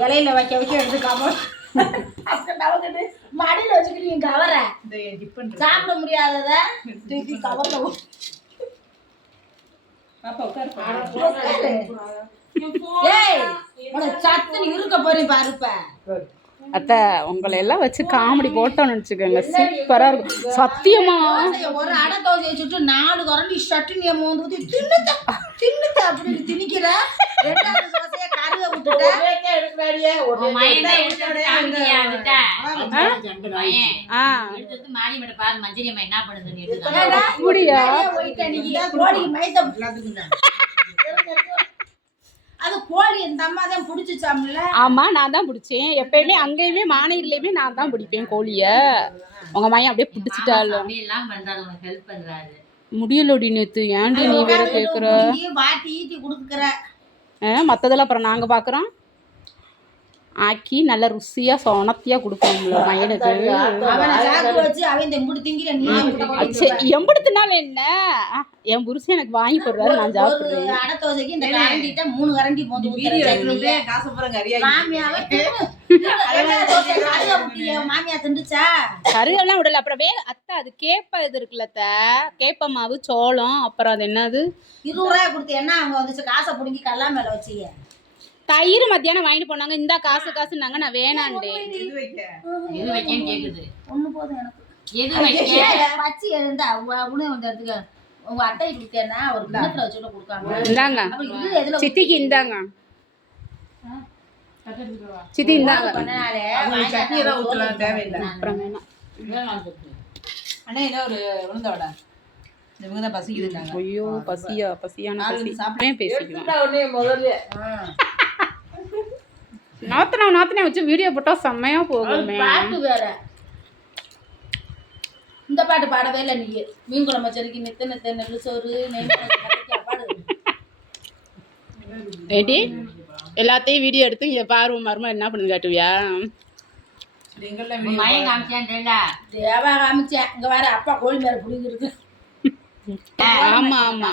இலையில வைக்க எடுத்துக்காம மடியில வச்சுக்கிட்டு கவர சாப்பிட முடியாதத தூக்கி கவர்ல சத்துன்னு இருக்க போறேன் பாருப்ப. அத்தை உங்களை எல்லாம் வச்சு காமெடி போட்டோன்னு நினச்சிக்கோங்க, சூப்பராக இருக்கும் சத்தியமா. ஒரு அடை தோசையை சுட்டு 4 கரண்டி சட்னியை மோந்து தின்னுத்த அப்படின்னு திணிக்கிற. 2வது தோசையை கருவை விட்டுட்டேன். அது கோழி இந்த அம்மா தான் பிடிச்சிச்சாம்ல. ஆமா நான் தான் பிடிச்சேன். எப்பயுமே அங்கேயுமே மாநகர்லயுமே நான் தான் பிடிப்பேன் கோழிய. உங்க மையன் அப்படியே பிடிச்சிட்டாலும் முடியலோடி நேத்து. ஏன்டி நீ வேற கேக்குற? வாட்டி ஈட்டி கொடுக்குற. மத்ததெல்லாம் அப்புறம் நாங்க பாக்குறோம். ஆக்கி நல்ல ருசியா சொனத்தியா கொடுப்போம்ல மையனுக்கு. எம்படுத்தினால என்ன, என் புருஷன் எனக்கு வாங்கி போடுறாரு, நான் சாப்பிடுறேன். கருகெல்லாம் விடல. அப்புறம் அத்தை அது கேப்ப இது இருக்குல்ல, கேப்ப மாவு சோளம், அப்புறம் அது என்னது 20 ரூபாய் கொடுத்து என்ன அவங்க வந்துச்சு காசை பிடிங்கி கல்லா மேல வச்சிய. தயிர் மத்தியானம் வாங்கிட்டு போனாங்க. இந்த காசுனாங்க, நான் வேணாண்டே. ஒண்ணு போதும் எனக்கு. பச்சி இருந்தா உணவு வந்து எடுத்துக்க. உங்க அட்டை கொடுத்தேன்னா ஒரு கிணத்துல வச்சு கொடுக்காங்க. இந்தாங்க சித்திக்கு, இந்தாங்க சித்தி, இந்தாங்க. அப்புறம் வேணாம். அண்ணா என்ன ஒரு உளுந்தோட பசிக்குது. ஐயோ பசியான பசி பேசிக்கலாம். நாத்தனை வச்சு வீடியோ போட்டா செம்மையா போகுமே. பாட்டு வேற. இந்த பாட்டு பாடவே இல்லை நீ. மீன் குழம்பு வச்சிருக்கி நெத்த நெல்லு சோறு பாடு. ஏடி எல்லாத்தையும் வீடியோ எடுத்து இதை பாரு மருமா என்ன பண்ணு காட்டுவியா? தேவா காமிச்சேன். இங்க வேற அப்பா கோழி மேல புடிங்க இருக்கு. ஆமா ஆமா.